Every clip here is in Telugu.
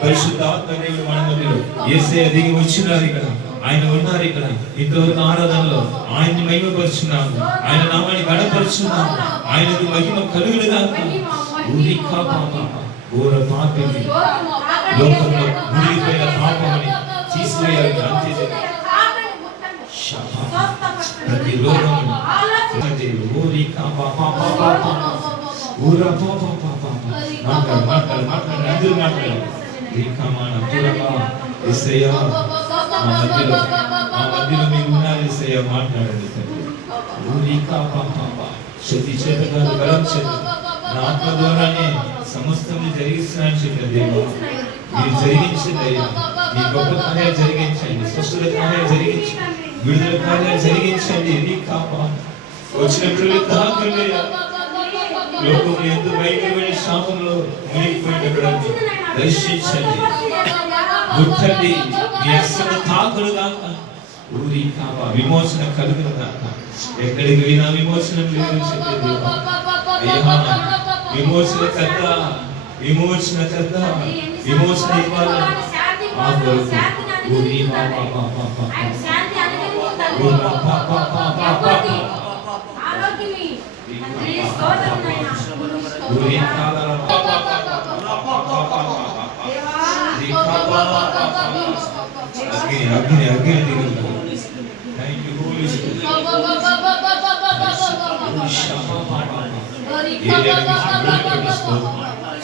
పరిశుద్ధాత్మ దేవుడు మన మధ్యలో యేసయ్య దిగి వచ్చినారు. ఇక్కడ ఆయన ఉన్నారు. ఇక్కడ ఇంతవరకు ఆరాధనలో ఆయన్ని మహిమపరుచున్నాము, ఆయన నామాన్ని గణపరుచున్నాము. ఆయనకు మహిమ కలుగునుగాక. ఘోర పాపని లోకంలో మునిగిపోయిన పాపమని తీసివేయాలి. అంతే ప్రతి రోగమును మాట్లాడండి. శక్తి చేత కాదు, బలం చేత నా ఆత్మ ద్వారానే సమస్తం జరిగిస్తున్నాను చెప్పిన దేవా, మీరు జరిగించండి అయ్యా. మీ గొప్ప కార్యాలు జరిగించండి, స్వస్థత కార్యాలు జరిగించండి, విడుదల కార్యాలు జరిగించండి. వచ్చినప్పుడు తాకండి. లోకం ఎందు భయంకరమైన శాపంలో మునిగిపోయినప్పుడు దర్శించండి, ముట్టండి. మీ అస్సలు తాకులు దాక ఊరి కాప విమోచన కలుగును దాక. ఎక్కడికి పోయినా విమోచనం లేదు చెప్పేది. అయ్యా విమోచన కర్త, విమోచన కర్త, విమోచన ఇవ్వాలి. ఆ కొరకు ఊరి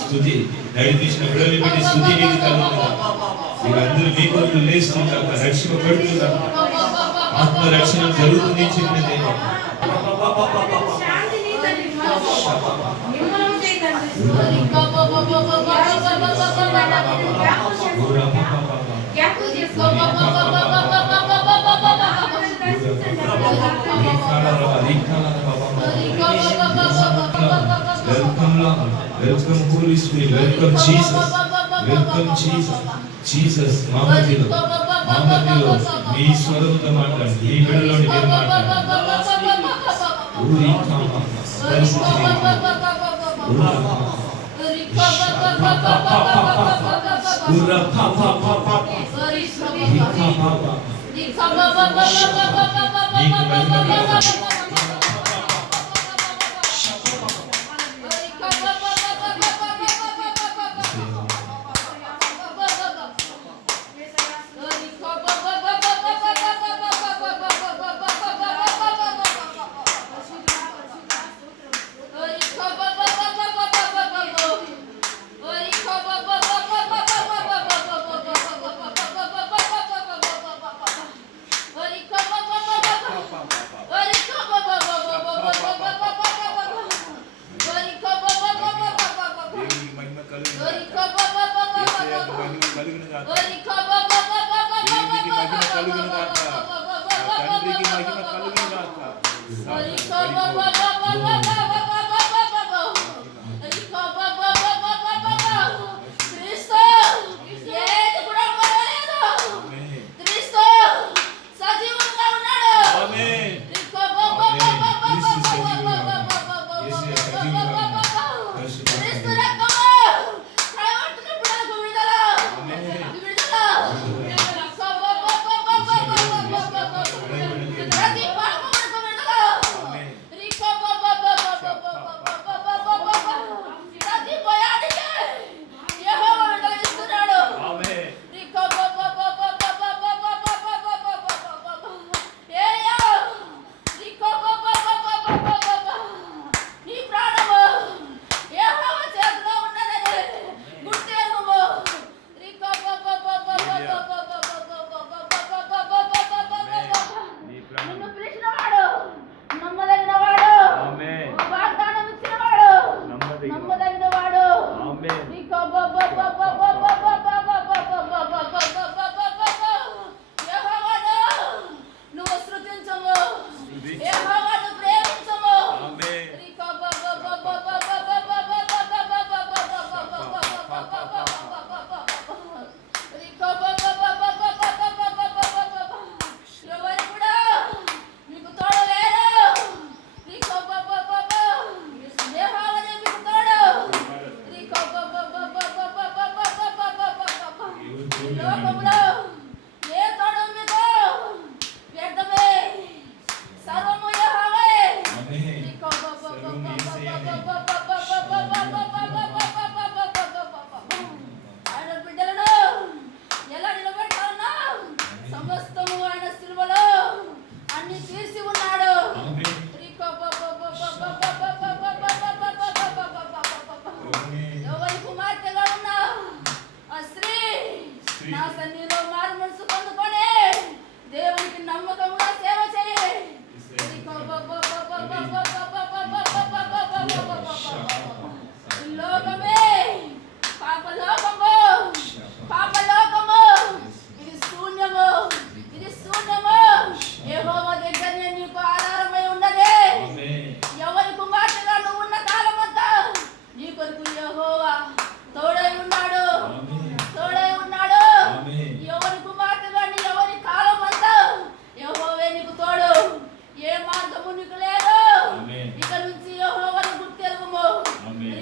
స్తుతి నడిపించిన విడుదల పెట్టి స్తుతి నీకు కలుగుతుందా. మీరందరూ మీ కొరకు లేస్తుంటారు, రక్షింపబడుతున్నారు, ఆత్మ రక్షణ జరుగుతుంది చెప్పిన దేవా. Welcome Holy Spirit, welcome Jesus, welcome Jesus. Jesus మా మధ్యలో మీ స్వరంతో మాట్లాడండి, మీ బిడ్డలోని మీరు మాట్లాడండి. లోకములో ఏ తోడు మీకు వ్యర్థమే, సర్వము యెహోవాయే. ఆమేన్. సర్వము యేసయ్యనే. ఆయన బిడ్డలను ఎలా నిలబెట్టాలన్నా సమస్తము ఆయన సిలువలో అన్ని తీసి ఉన్నాడు. ఆమేన్. ఎవరి కుమార్తెగా ఉన్న ఆ స్త్రీ నా సన్నిధిలో మారు మనసు పొందుకొని దేవునికి నమ్మకంగా సేవ చేయి. లోకమే పాపలోకము, పాపలోకము, ఇది శూన్యము, ఇది శూన్యము. యెహోవా దగ్గరనే నీకు ఆధారమై ఉన్నది. ఆమేన్. ఎవరి కుమార్తెగా నువ్వు ఉన్న కాలమంతా నీ కొరకు యెహోవా తోడై ఉన్నాడు, ఆమేన్. తోడై ఉన్నాడు. ఆమేన్. ఎవరి కుమార్తెగా నీ ఎవరి కాలమంతా యెహోవే నీకు తోడు. ఏ మార్గము నీకు లేదు. ఆమేన్. ఇక నుంచి యెహోవాను గుర్తెరుగుము. ఆమేన్.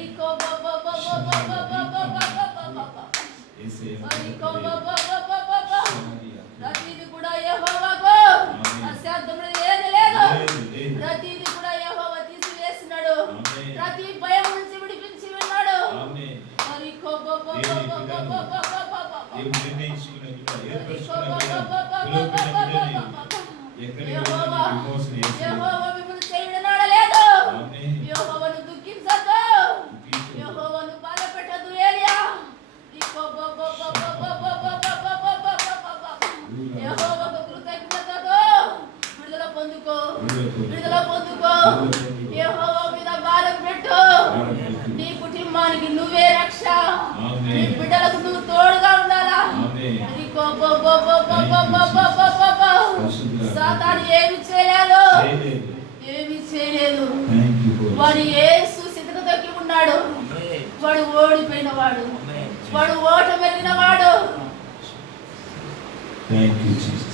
యేసయ్య ప్రతిది కూడా యెహోవాకు అసాధ్యమైనది ఏది లేదు. ప్రతిది కూడా యెహోవా తీసివేసినాడు. ఆమేన్. ప్రతి భయం నుంచి విడిపించి ఉన్నాడు. ఆమేన్. మరి దేవుడు నిర్ణయించుకున్నట్టుగా ఏర్పరచుకున్నట్టుగా పిలువబడిన బిడ్డని ఎక్కడికి వెళ్ళినా విమోచన యేసయ్య. యెహోవా మిమ్మల్ని చేయడనాడ లేదు. ఆమేన్. యెహోవాను దుఃఖించొద్దు, యెహోవాను బాధపెట్టొద్దు. ఏలియా యెహోవాకు కృతజ్ఞతతో విడుదల పొందుకో, విడుదల పొందుకో. యెహోవా మీద భారం పెట్టు. నీ కుటుంబానికి నువ్వే రక్ష. నీ బిడ్డలకు నువ్వు తోడుగా ఉండాలా. ఆమేన్. సాతాను ఏమి చేయలేదు, చేయలేదు. ఏమి చేయలేదు. థాంక్ యూ ఫర్ వాడు యేసు స్థితికి తొక్కి ఉన్నాడు. వాడు ఓడిపోయిన వాడు, వాడు ఓటమెరిగిన వాడు. Thank you Jesus.